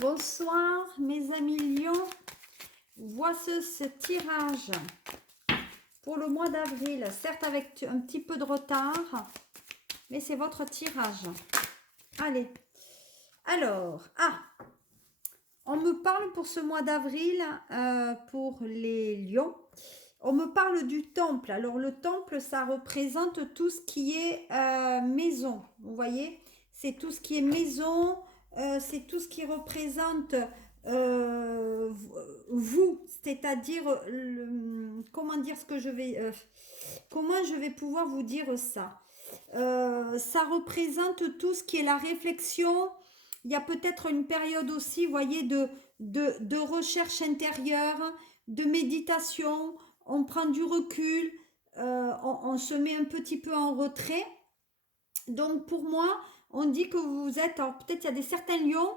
Bonsoir mes amis lions, voici ce tirage pour le mois d'avril, certes avec un petit peu de retard, mais c'est votre tirage. Allez, alors, on me parle pour ce mois d'avril, pour les lions, on me parle du temple. Alors le temple, ça représente tout ce qui est maison, vous voyez, c'est tout ce qui est maison, c'est tout ce qui représente vous, c'est-à-dire, comment dire ce que je vais, comment je vais pouvoir vous dire ça. Ça représente tout ce qui est la réflexion. Il y a peut-être une période aussi, vous voyez, de recherche intérieure, de méditation. On prend du recul, on se met un petit peu en retrait. Donc pour moi, on dit que vous êtes, alors peut-être il y a certains lions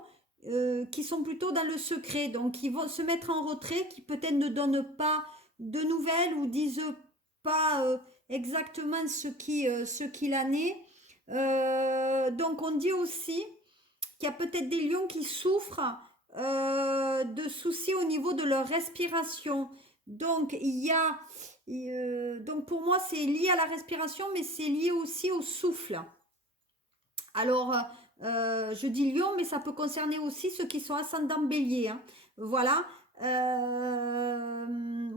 qui sont plutôt dans le secret, donc ils vont se mettre en retrait, qui peut-être ne donnent pas de nouvelles ou disent pas exactement ce qu'il en est. Donc on dit aussi qu'il y a peut-être des lions qui souffrent de soucis au niveau de leur respiration. Donc il y a, donc pour moi c'est lié à la respiration, mais c'est lié aussi au souffle. Alors, je dis lion, mais ça peut concerner aussi ceux qui sont ascendants bélier, hein. Voilà.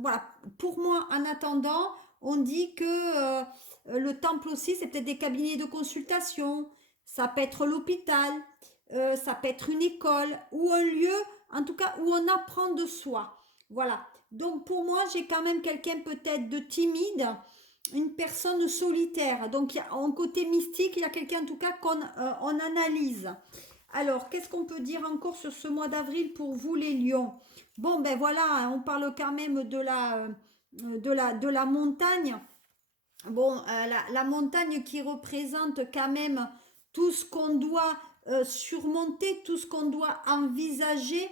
Voilà. Pour moi, en attendant, on dit que le temple aussi, c'est peut-être des cabinets de consultation. Ça peut être l'hôpital. Ça peut être une école ou un lieu, en tout cas, où on apprend de soi. Voilà. Donc, pour moi, j'ai quand même quelqu'un peut-être de timide, une personne solitaire. Donc, en côté mystique, il y a quelqu'un en tout cas qu'on on analyse. Alors, qu'est-ce qu'on peut dire encore sur ce mois d'avril pour vous les lions? Bon, ben voilà, on parle quand même de la montagne. Bon, la montagne qui représente quand même tout ce qu'on doit surmonter, tout ce qu'on doit envisager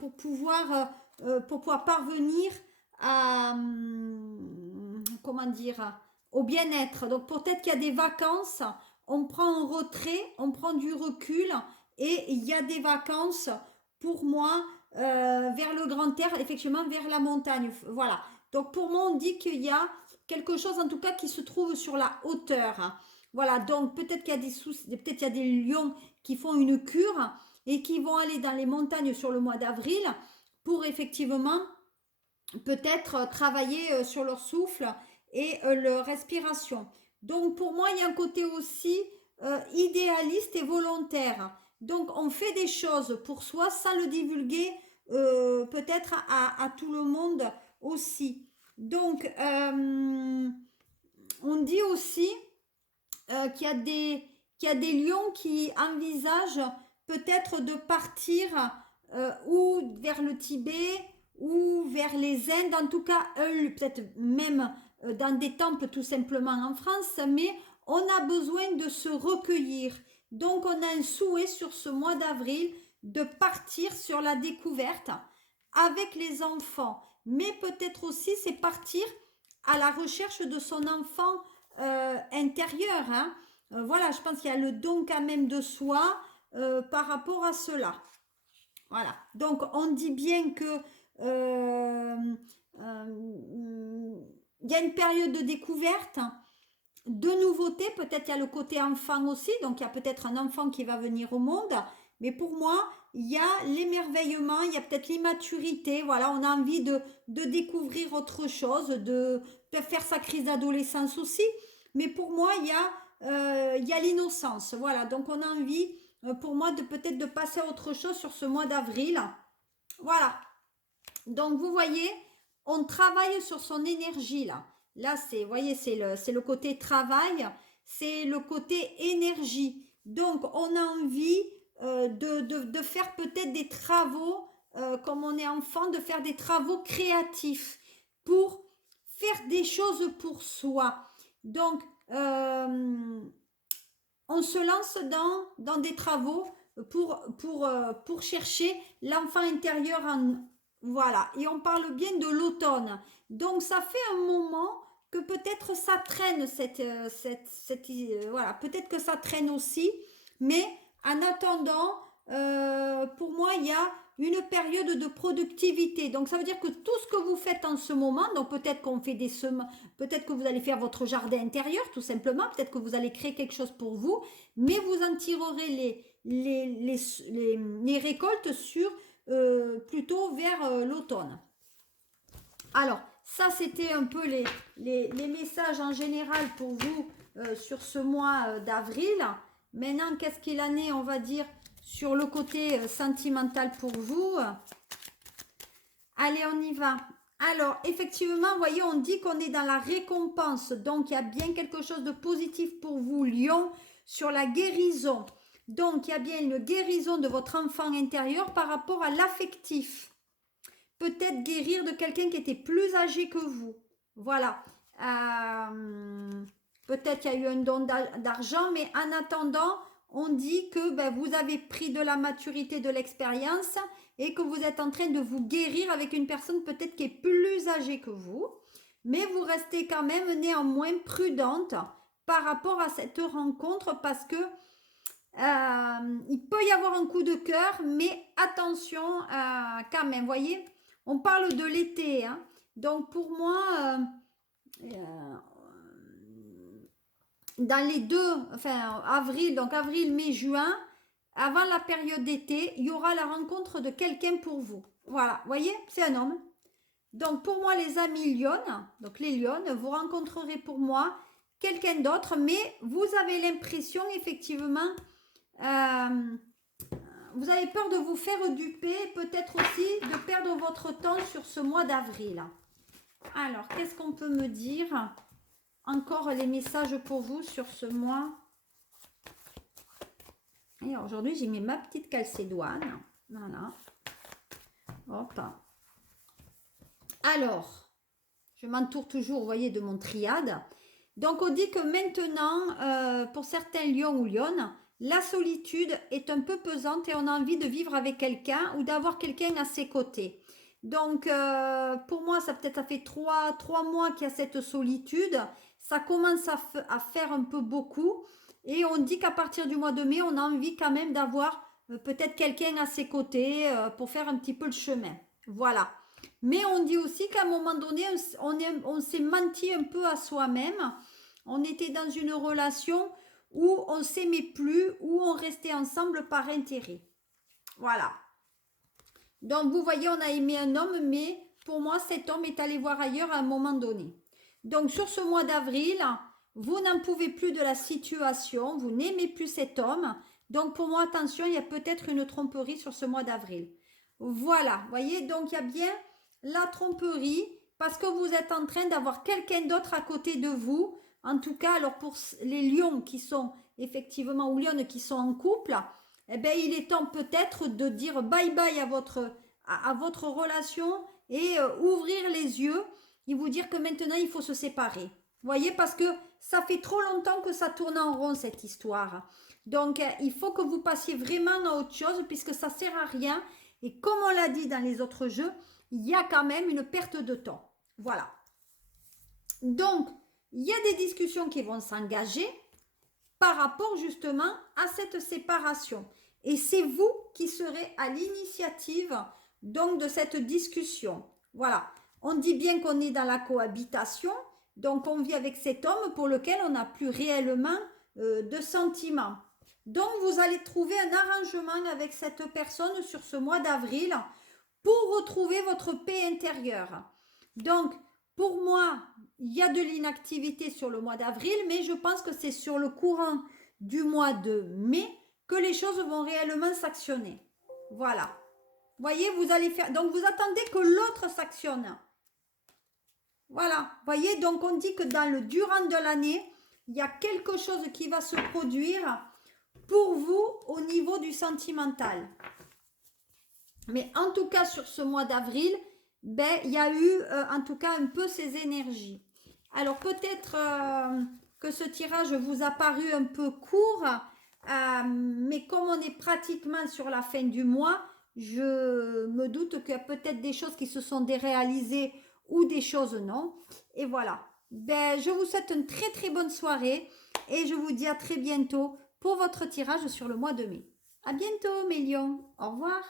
pour pouvoir parvenir à, comment dire, au bien-être. Donc peut-être qu'il y a des vacances, on prend un retrait, on prend du recul et il y a des vacances pour moi vers le grand air, effectivement vers la montagne. Voilà. Donc pour moi on dit qu'il y a quelque chose en tout cas qui se trouve sur la hauteur. Voilà, donc peut-être qu'il y a des soucis, peut-être il y a des lions qui font une cure et qui vont aller dans les montagnes sur le mois d'avril pour effectivement peut-être travailler sur leur souffle et leur respiration. Donc pour moi, il y a un côté aussi idéaliste et volontaire. Donc on fait des choses pour soi sans le divulguer peut-être à tout le monde aussi. Donc on dit aussi qu'il y a des lions qui envisagent peut-être de partir ou vers le Tibet ou vers les Indes, en tout cas, peut-être même dans des temples tout simplement en France, mais on a besoin de se recueillir. Donc on a un souhait sur ce mois d'avril de partir sur la découverte avec les enfants. Mais peut-être aussi c'est partir à la recherche de son enfant intérieur, hein. Voilà, je pense qu'il y a le don quand même de soi par rapport à cela. Voilà, donc on dit bien que il y a une période de découverte, de nouveautés, peut-être il y a le côté enfant aussi, donc il y a peut-être un enfant qui va venir au monde, mais pour moi, il y a l'émerveillement, il y a peut-être l'immaturité, voilà, on a envie de découvrir autre chose, de faire sa crise d'adolescence aussi, mais pour moi, il y a l'innocence, voilà, donc on a envie, pour moi, de peut-être de passer à autre chose sur ce mois d'avril, voilà, donc vous voyez, on travaille sur son énergie là. Là, c'est, vous voyez, c'est le côté travail, c'est le côté énergie. Donc, on a envie de faire peut-être des travaux, comme on est enfant, de faire des travaux créatifs pour faire des choses pour soi. Donc, on se lance dans des travaux pour chercher l'enfant intérieur en, voilà, et on parle bien de l'automne. Donc ça fait un moment que peut-être ça traîne voilà, peut-être que ça traîne aussi, mais en attendant, pour moi moi, il y a une période de productivité. Donc, ça veut dire que tout ce que vous faites en ce moment, donc peut-être qu'on fait des semences, peut-être que vous allez faire votre jardin intérieur, tout simplement, peut-être que vous allez créer quelque chose pour vous, mais vous en tirerez les récoltes sur plutôt vers l'automne. Alors, ça, c'était un peu les messages en général pour vous sur ce mois d'avril. Maintenant, qu'est-ce qu'il en est, on va dire, sur le côté sentimental pour vous? Allez, on y va. Alors, effectivement, vous voyez, on dit qu'on est dans la récompense. Donc, il y a bien quelque chose de positif pour vous, Lion, sur la guérison. Donc, il y a bien une guérison de votre enfant intérieur par rapport à l'affectif. Peut-être guérir de quelqu'un qui était plus âgé que vous. Voilà. Peut-être qu'il y a eu un don d'argent, mais en attendant, on dit que vous avez pris de la maturité, de l'expérience et que vous êtes en train de vous guérir avec une personne peut-être qui est plus âgée que vous. Mais vous restez quand même néanmoins prudente par rapport à cette rencontre parce que il peut y avoir un coup de cœur, mais attention quand même, voyez, on parle de l'été, hein. Donc pour moi, dans les deux, enfin avril, donc avril, mai, juin, avant la période d'été, il y aura la rencontre de quelqu'un pour vous. Voilà, voyez, c'est un homme. Donc pour moi, les amis Lyon, donc les Lyonnes, vous rencontrerez pour moi quelqu'un d'autre, mais vous avez l'impression effectivement vous avez peur de vous faire duper, peut-être aussi de perdre votre temps sur ce mois d'avril. Alors, qu'est-ce qu'on peut me dire? Encore les messages pour vous sur ce mois. Et aujourd'hui, j'ai mis ma petite calcédoine. Voilà. Hop. Alors, je m'entoure toujours, vous voyez, de mon triade. Donc, on dit que maintenant, pour certains lions ou lionnes, la solitude est un peu pesante et on a envie de vivre avec quelqu'un ou d'avoir quelqu'un à ses côtés. Donc, pour moi, ça peut-être ça fait trois mois qu'il y a cette solitude. Ça commence à faire un peu beaucoup. Et on dit qu'à partir du mois de mai, on a envie quand même d'avoir peut-être quelqu'un à ses côtés pour faire un petit peu le chemin. Voilà. Mais on dit aussi qu'à un moment donné, on s'est menti un peu à soi-même. On était dans une relation où on s'aimait plus, où on restait ensemble par intérêt. Voilà. Donc vous voyez, on a aimé un homme, mais pour moi, cet homme est allé voir ailleurs à un moment donné. Donc sur ce mois d'avril, vous n'en pouvez plus de la situation, vous n'aimez plus cet homme. Donc pour moi, attention, il y a peut-être une tromperie sur ce mois d'avril. Voilà, vous voyez, donc il y a bien la tromperie parce que vous êtes en train d'avoir quelqu'un d'autre à côté de vous. En tout cas, alors pour les lions qui sont effectivement ou lionnes qui sont en couple, eh bien, il est temps peut-être de dire bye bye à votre relation et ouvrir les yeux et vous dire que maintenant il faut se séparer. Vous voyez, parce que ça fait trop longtemps que ça tourne en rond cette histoire. Donc, il faut que vous passiez vraiment à autre chose puisque ça ne sert à rien. Et comme on l'a dit dans les autres jeux, il y a quand même une perte de temps. Voilà. Donc, il y a des discussions qui vont s'engager par rapport justement à cette séparation. Et c'est vous qui serez à l'initiative donc de cette discussion. Voilà. On dit bien qu'on est dans la cohabitation, donc on vit avec cet homme pour lequel on n'a plus réellement de sentiments. Donc vous allez trouver un arrangement avec cette personne sur ce mois d'avril pour retrouver votre paix intérieure. Donc pour moi, il y a de l'inactivité sur le mois d'avril, mais je pense que c'est sur le courant du mois de mai que les choses vont réellement s'actionner. Voilà. Voyez, vous allez faire... Donc, vous attendez que l'autre s'actionne. Voilà. Voyez, donc on dit que dans le durant de l'année, il y a quelque chose qui va se produire pour vous au niveau du sentimental. Mais en tout cas, sur ce mois d'avril, ben, il y a eu en tout cas un peu ces énergies. Alors peut-être que ce tirage vous a paru un peu court, mais comme on est pratiquement sur la fin du mois, je me doute qu'il y a peut-être des choses qui se sont déréalisées ou des choses non. Et voilà. Ben, je vous souhaite une très très bonne soirée et je vous dis à très bientôt pour votre tirage sur le mois de mai. À bientôt mes lions. Au revoir.